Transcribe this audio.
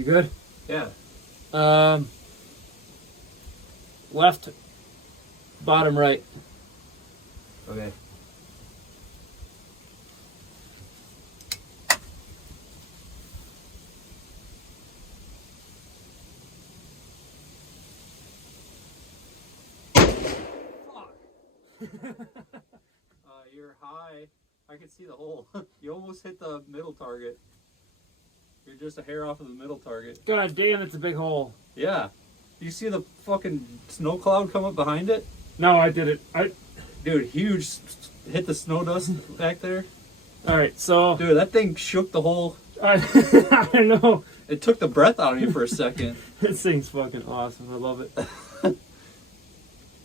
You good? Yeah. Left, bottom right. Okay. You're high. I can see the hole. You almost hit the middle target. You're just a hair off of the middle target. God damn, it's a big hole. Yeah. You see the fucking snow cloud come up behind it? No, I did it. Dude, huge. Hit the snow dust back there. All right, so Dude, that thing shook the whole. I don't know. It took the breath out of me for a second. This thing's fucking awesome. I love it.